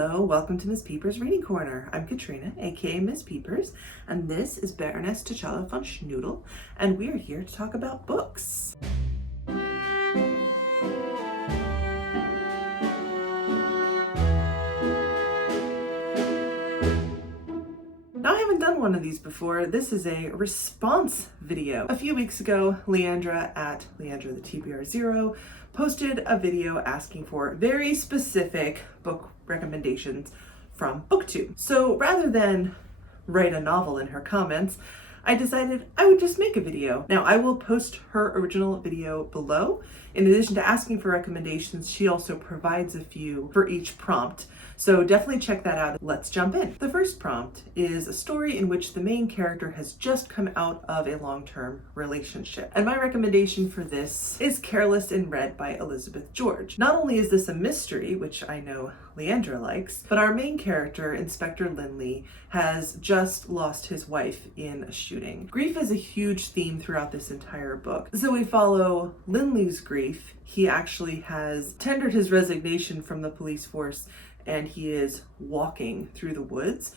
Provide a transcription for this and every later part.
Hello, welcome to Miss Peepers Reading Corner. I'm Katrina, aka Miss Peepers, and this is Baroness T'Challa von Schnoodle, and we are here to talk about books. Now, I haven't done one of these before. This is a response video. A few weeks ago, Leandra at Leandra the TBR0 posted a video asking for very specific book recommendations from Booktube. So rather than write a novel in her comments, I decided I would just make a video. Now, I will post her original video below. In addition to asking for recommendations, she also provides a few for each prompt. So definitely check that out. Let's jump in. The first prompt is a story in which the main character has just come out of a long-term relationship. And my recommendation for this is Careless in Red by Elizabeth George. Not only is this a mystery, which I know Leandra likes, but our main character, Inspector Lindley, has just lost his wife in a shooting. Grief is a huge theme throughout this entire book. So we follow Lindley's grief. He actually has tendered his resignation from the police force, and he is walking through the woods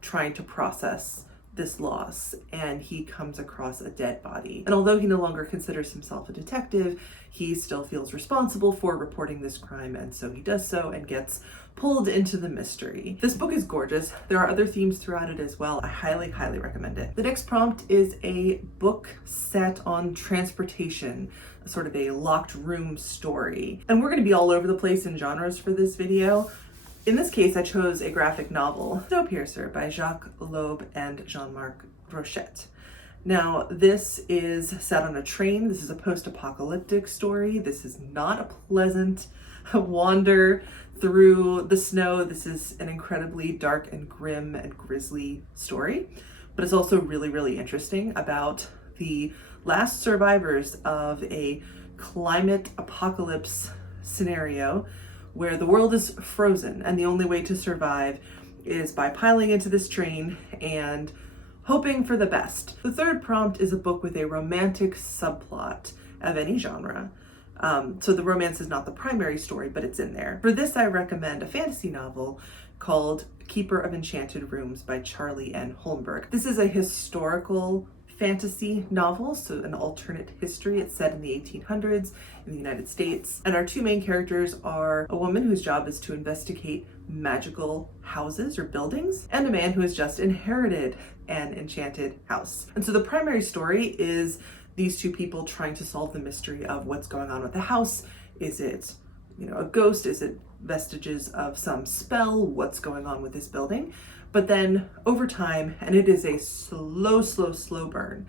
trying to process this loss, and he comes across a dead body. And although he no longer considers himself a detective, he still feels responsible for reporting this crime, and so he does so and gets pulled into the mystery. This book is gorgeous. There are other themes throughout it as well. I highly, highly recommend it. The next prompt is a book set on transportation, sort of a locked room story. And we're gonna be all over the place in genres for this video. In this case, I chose a graphic novel, Snowpiercer by Jacques Loeb and Jean-Marc Rochette. Now, this is set on a train. This is a post-apocalyptic story. This is not a pleasant wander through the snow. This is an incredibly dark and grim and grisly story, but it's also really, really interesting about the last survivors of a climate apocalypse scenario where the world is frozen and the only way to survive is by piling into this train and hoping for the best. The third prompt is a book with a romantic subplot of any genre. So the romance is not the primary story, but it's in there. For this, I recommend a fantasy novel called Keeper of Enchanted Rooms by Charlie N. Holmberg. This is a historical fantasy novel, so an alternate history. It's set in the 1800s in the United States. And our two main characters are a woman whose job is to investigate magical houses or buildings, and a man who has just inherited an enchanted house. And so the primary story is these two people trying to solve the mystery of what's going on with the house. Is it, a ghost? Is it vestiges of some spell? What's going on with this building? But then over time, and it is a slow burn,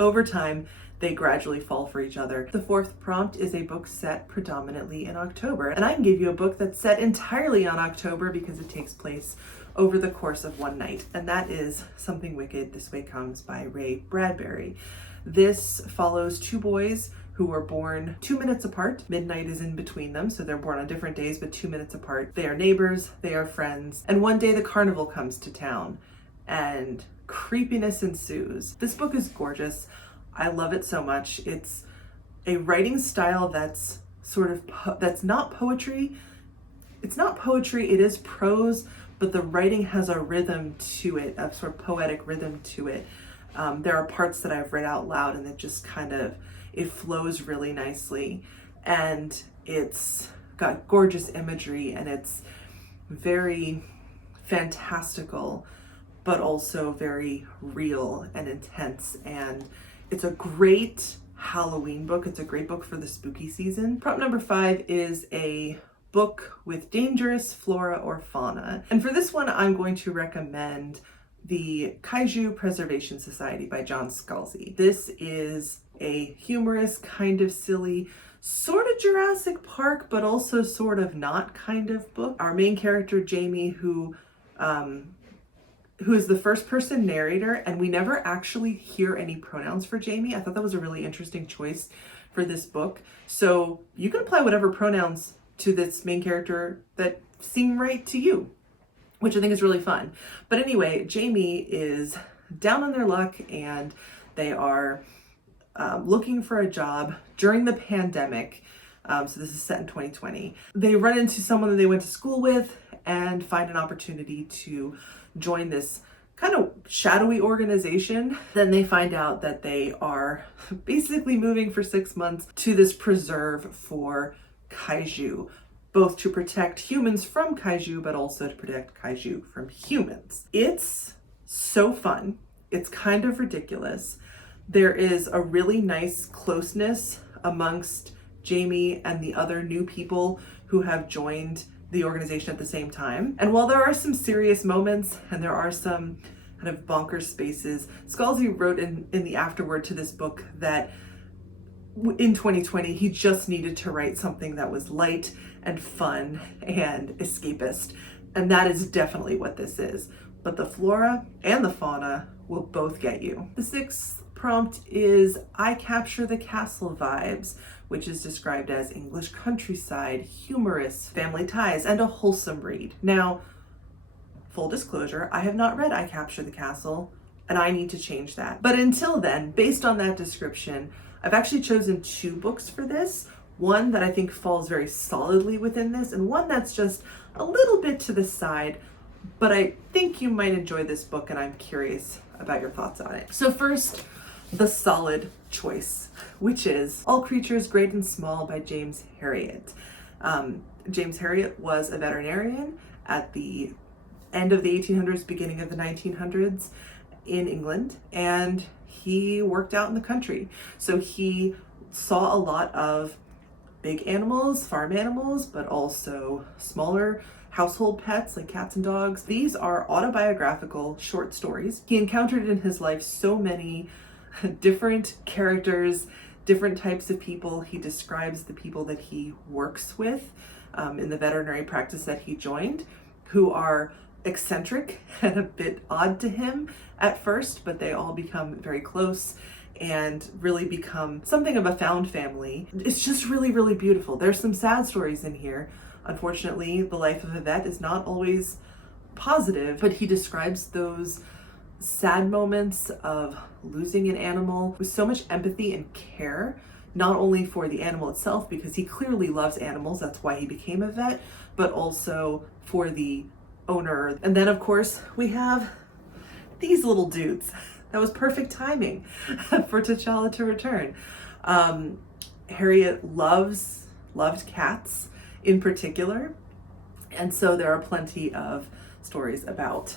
over time, they gradually fall for each other. The fourth prompt is a book set predominantly in October. And I can give you a book that's set entirely on October because it takes place over the course of one night. And that is Something Wicked This Way Comes by Ray Bradbury. This follows two boys who were born 2 minutes apart. Midnight is in between them, so they're born on different days, but 2 minutes apart. They are neighbors, they are friends, and one day the carnival comes to town, and creepiness ensues. This book is gorgeous. I love it so much. It's a writing style that's sort of, that's not poetry. It's not poetry, it is prose, but the writing has a rhythm to it, a sort of poetic rhythm to it. There are parts that I've read out loud and it just it flows really nicely, and it's got gorgeous imagery, and it's very fantastical, but also very real and intense. And it's a great Halloween book. It's a great book for the spooky season. Prompt number 5 is a book with dangerous flora or fauna. And for this one, I'm going to recommend The Kaiju Preservation Society by John Scalzi. This is a humorous, kind of silly, sort of Jurassic Park, but also sort of not kind of book. Our main character, Jamie, who is the first person narrator, and we never actually hear any pronouns for Jamie. I thought that was a really interesting choice for this book. So you can apply whatever pronouns to this main character that seem right to you, which I think is really fun. But anyway, Jamie is down on their luck, and they are looking for a job during the pandemic. So this is set in 2020. They run into someone that they went to school with, and find an opportunity to join this kind of shadowy organization. Then they find out that they are basically moving for 6 months to this preserve for kaiju, both to protect humans from kaiju, but also to protect kaiju from humans. It's so fun. It's kind of ridiculous. There is a really nice closeness amongst Jamie and the other new people who have joined the organization at the same time. And while there are some serious moments and there are some kind of bonkers spaces, Scalzi wrote in the afterword to this book that in 2020, he just needed to write something that was light and fun and escapist. And that is definitely what this is. But the flora and the fauna will both get you. The sixth prompt is I capture the castle vibes, which is described as English countryside, humorous, family ties, and a wholesome read. Now, full disclosure, I have not read I Capture the Castle, and I need to change that. But until then, based on that description, I've actually chosen 2 books for this. One that I think falls very solidly within this, and one that's just a little bit to the side, but I think you might enjoy this book, and I'm curious about your thoughts on it. So first, the solid choice, which is All Creatures Great and Small by James Herriot. James Herriot was a veterinarian at the end of the 1800s, beginning of the 1900s in England, and he worked out in the country. So he saw a lot of big animals, farm animals, but also smaller household pets like cats and dogs. These are autobiographical short stories. He encountered in his life so many different characters, different types of people. He describes the people that he works with in the veterinary practice that he joined, who are eccentric and a bit odd to him at first, but they all become very close and really become something of a found family. It's just really, really beautiful. There's some sad stories in here. Unfortunately, the life of a vet is not always positive, but he describes those sad moments of losing an animal with so much empathy and care, not only for the animal itself, because he clearly loves animals, that's why he became a vet, but also for the owner. And then of course we have these little dudes. That was perfect timing for T'Challa to return. Harriet loved cats in particular, and so there are plenty of stories about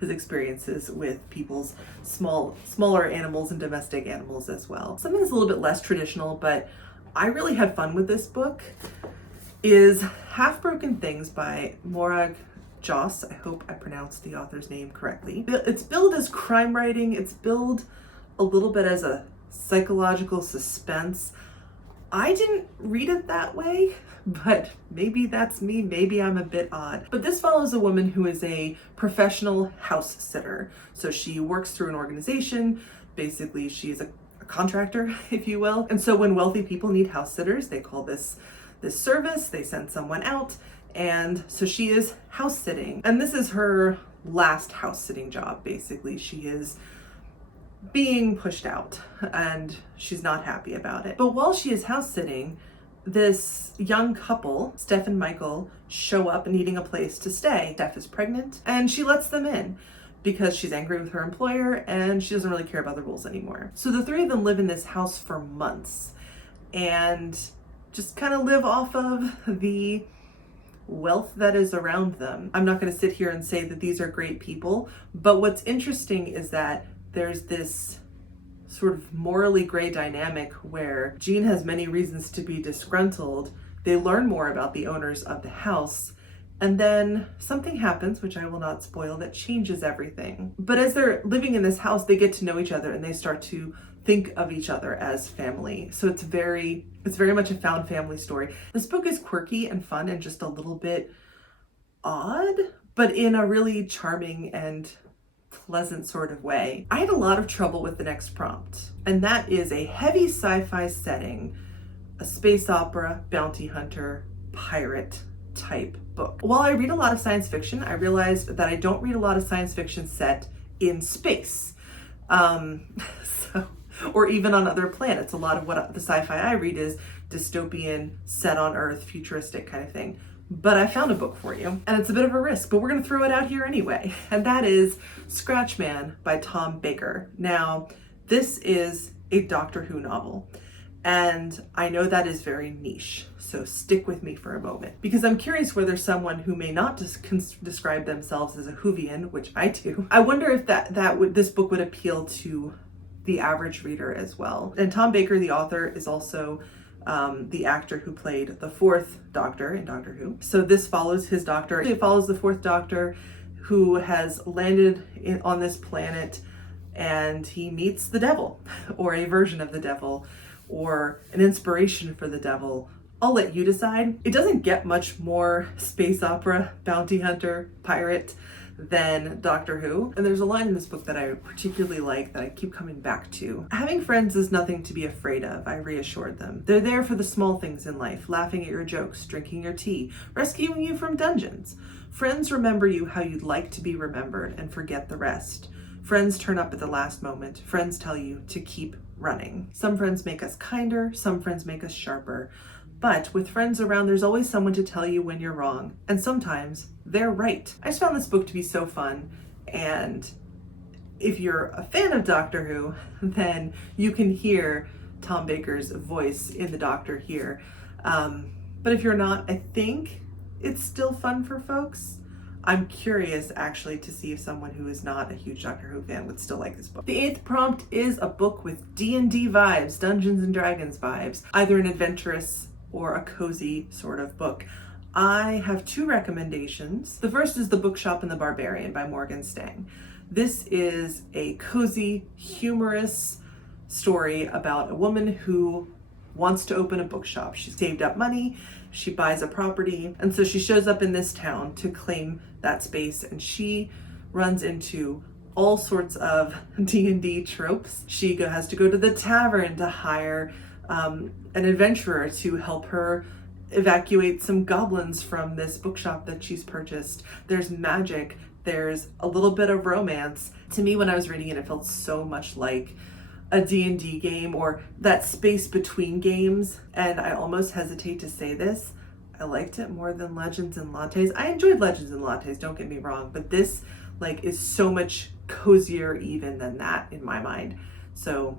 his experiences with people's smaller animals and domestic animals as well. Something that's a little bit less traditional, but I really had fun with this book, is Half Broken Things by Morag Joss. I hope I pronounced the author's name correctly. It's billed as crime writing. It's billed a little bit as a psychological suspense. I didn't read it that way, but maybe that's me. Maybe I'm a bit odd. But this follows a woman who is a professional house sitter. So she works through an organization. Basically, she's a contractor, if you will. And so when wealthy people need house sitters, they call this service, they send someone out. And so she is house sitting. And this is her last house sitting job, basically. She is being pushed out and she's not happy about it. But while she is house sitting, this young couple, Steph and Michael, show up needing a place to stay. Steph is pregnant and she lets them in because she's angry with her employer and she doesn't really care about the rules anymore. So the 3 of them live in this house for months and just kind of live off of the wealth that is around them. I'm not going to sit here and say that these are great people, but what's interesting is that there's this sort of morally gray dynamic where Jean has many reasons to be disgruntled. They learn more about the owners of the house, and then something happens, which I will not spoil, that changes everything. But as they're living in this house, they get to know each other and they start to think of each other as family. So it's very much a found family story. This book is quirky and fun and just a little bit odd, but in a really charming and pleasant sort of way. I had a lot of trouble with the next prompt, and that is a heavy sci-fi setting, a space opera, bounty hunter, pirate type book. While I read a lot of science fiction, I realized that I don't read a lot of science fiction set in space. Or even on other planets. A lot of what the sci-fi I read is dystopian, set on Earth, futuristic kind of thing. but I found a book for you, and it's a bit of a risk, but we're gonna throw it out here anyway. And that is Scratchman by Tom Baker. Now, this is a Doctor Who novel, and I know that is very niche, so stick with me for a moment, because I'm curious whether someone who may not describe themselves as a Whovian, which I do, I wonder if this book would appeal to the average reader as well. And Tom Baker, the author, is also the actor who played the fourth Doctor in Doctor Who. So this follows his Doctor. It follows the fourth Doctor who has landed on this planet, and he meets the devil, or a version of the devil, or an inspiration for the devil. I'll let you decide. It doesn't get much more space opera, bounty hunter, pirate than Doctor Who. And there's a line in this book that I particularly like that I keep coming back to. Having friends is nothing to be afraid of, I reassured them. They're there for the small things in life, laughing at your jokes, drinking your tea, rescuing you from dungeons. Friends remember you how you'd like to be remembered and forget the rest. Friends turn up at the last moment. Friends tell you to keep running. Some friends make us kinder, some friends make us sharper. But with friends around, there's always someone to tell you when you're wrong. And sometimes they're right. I just found this book to be so fun. And if you're a fan of Doctor Who, then you can hear Tom Baker's voice in the Doctor here. But if you're not, I think it's still fun for folks. I'm curious actually to see if someone who is not a huge Doctor Who fan would still like this book. The 8th prompt is a book with D&D vibes, Dungeons and Dragons vibes, either an adventurous or a cozy sort of book. I have 2 recommendations. The first is The Bookshop and the Barbarian by Morgan Stang. This is a cozy, humorous story about a woman who wants to open a bookshop. She's saved up money, she buys a property, and so she shows up in this town to claim that space, and she runs into all sorts of D&D tropes. She has to go to the tavern to hire an adventurer to help her evacuate some goblins from this bookshop that she's purchased. There's magic, there's a little bit of romance. To me, when I was reading it, it felt so much like a D&D game, or that space between games, and I almost hesitate to say this, I liked it more than Legends and Lattes. I enjoyed Legends and Lattes, don't get me wrong, but this is so much cozier even than that in my mind. So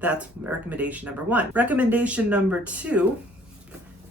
that's recommendation number 1. Recommendation number 2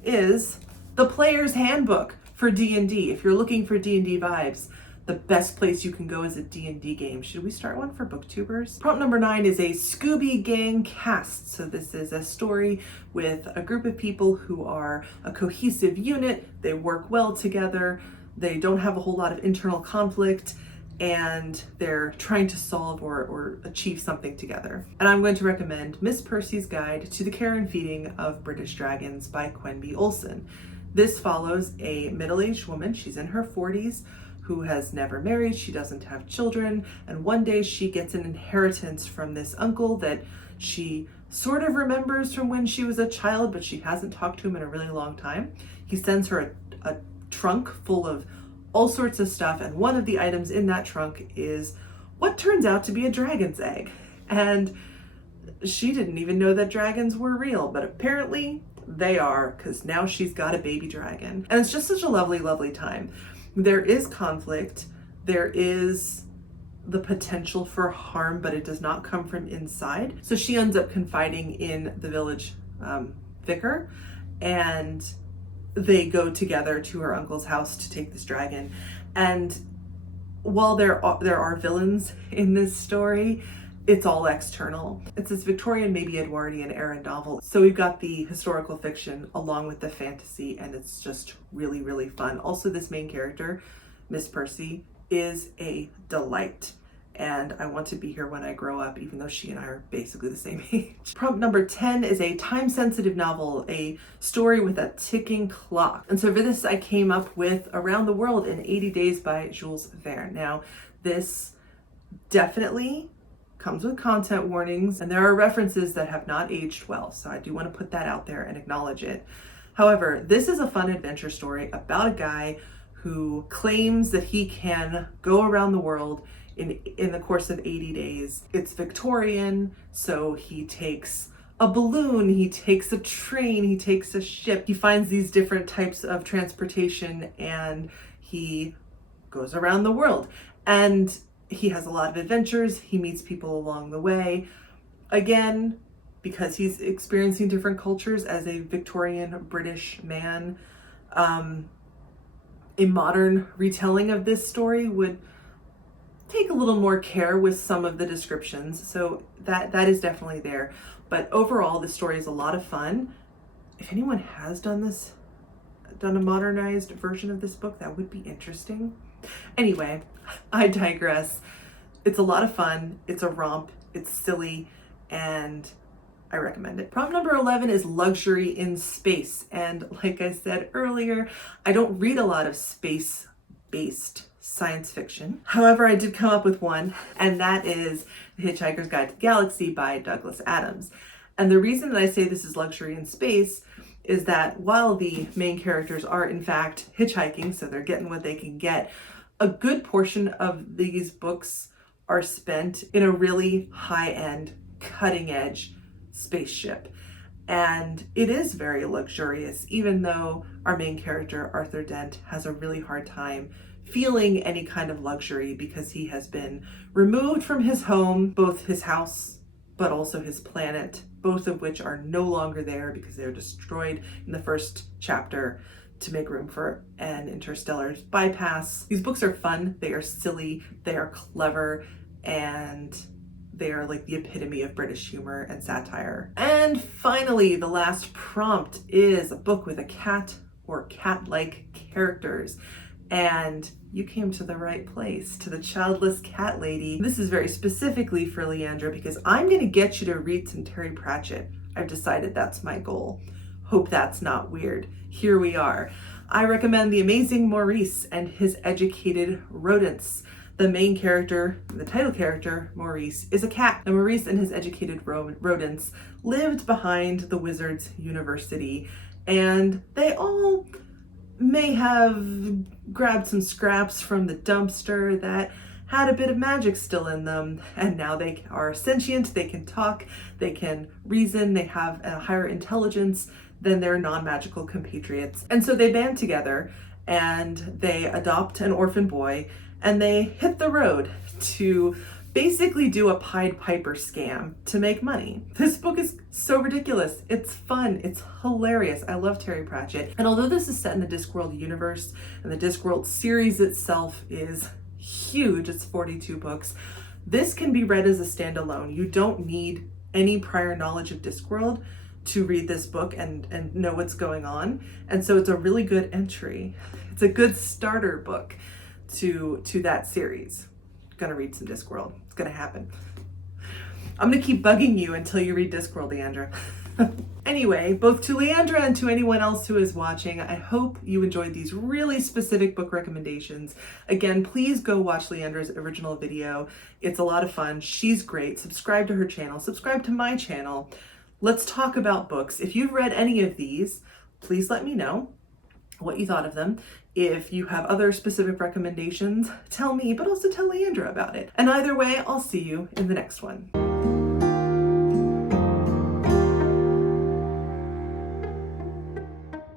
is The Player's Handbook for D&D. If you're looking for D&D vibes, the best place you can go is a D&D game. Should we start one for booktubers? Prompt number 9 is a Scooby Gang cast. So this is a story with a group of people who are a cohesive unit. They work well together. They don't have a whole lot of internal conflict, and they're trying to solve or achieve something together. And I'm going to recommend Miss Percy's Guide to the Care and Feeding of British Dragons by Quenby Olson. This follows a middle-aged woman, she's in her 40s, who has never married, she doesn't have children, and one day she gets an inheritance from this uncle that she sort of remembers from when she was a child, but she hasn't talked to him in a really long time. He sends her a trunk full of all sorts of stuff, and one of the items in that trunk is what turns out to be a dragon's egg. And she didn't even know that dragons were real, but apparently they are, because now she's got a baby dragon. And it's just such a lovely, lovely time. There is conflict, there is the potential for harm, but it does not come from inside. So she ends up confiding in the village vicar, and they go together to her uncle's house to take this dragon. And while there are villains in this story, it's all external. It's this Victorian, maybe Edwardian era novel. So we've got the historical fiction along with the fantasy, and it's just really, really fun. Also, this main character, Miss Percy, is a delight. And I want to be here when I grow up, even though she and I are basically the same age. Prompt number 10 is a time-sensitive novel, a story with a ticking clock. And so for this, I came up with Around the World in 80 Days by Jules Verne. Now, this definitely comes with content warnings, and there are references that have not aged well, so I do want to put that out there and acknowledge it. However, this is a fun adventure story about a guy who claims that he can go around the world in the course of 80 days. It's Victorian, so he takes a balloon, he takes a train, he takes a ship. He finds these different types of transportation and he goes around the world. And he has a lot of adventures. He meets people along the way. Again, because he's experiencing different cultures as a Victorian British man, a modern retelling of this story would take a little more care with some of the descriptions. So that is definitely there. But overall, the story is a lot of fun. If anyone has done a modernized version of this book, that would be interesting. Anyway, I digress. It's a lot of fun. It's a romp. It's silly, and I recommend it. Prompt number 11 is Luxury in Space. And like I said earlier, I don't read a lot of space-based science fiction. However, I did come up with one, and that is The Hitchhiker's Guide to the Galaxy by Douglas Adams. And the reason that I say this is luxury in space is that while the main characters are in fact hitchhiking, so they're getting what they can get, a good portion of these books are spent in a really high-end, cutting-edge spaceship. And it is very luxurious, even though our main character, Arthur Dent, has a really hard time feeling any kind of luxury because he has been removed from his home, both his house, but also his planet, both of which are no longer there because they were destroyed in the first chapter to make room for an interstellar bypass. These books are fun, they are silly, they are clever, and they are like the epitome of British humor and satire. And finally, the last prompt is a book with a cat or cat-like characters. And you came to the right place, to the Childless Cat Lady. This is very specifically for Leandra because I'm gonna get you to read some Terry Pratchett. I've decided that's my goal. Hope that's not weird. Here we are. I recommend The Amazing Maurice and His Educated Rodents. The main character, the title character, Maurice, is a cat. And Maurice and his educated rodents lived behind the Wizards University, and they all may have grabbed some scraps from the dumpster that had a bit of magic still in them, and now they are sentient, they can talk, they can reason, they have a higher intelligence than their non-magical compatriots. And so they band together and they adopt an orphan boy and they hit the road to basically do a Pied Piper scam to make money. This book is so ridiculous. It's fun. It's hilarious. I love Terry Pratchett. And although this is set in the Discworld universe, and the Discworld series itself is huge, it's 42 books, this can be read as a standalone. You don't need any prior knowledge of Discworld to read this book and know what's going on. And so it's a really good entry. It's a good starter book to that series. Gonna read some Discworld. It's gonna happen. I'm gonna keep bugging you until you read Discworld, Leandra. Anyway, both to Leandra and to anyone else who is watching, I hope you enjoyed these really specific book recommendations. Again, please go watch Leandra's original video. It's a lot of fun. She's great. Subscribe to her channel. Subscribe to my channel. Let's talk about books. If you've read any of these, please let me know what you thought of them. If you have other specific recommendations, tell me, but also tell Leandra about it. And either way, I'll see you in the next one.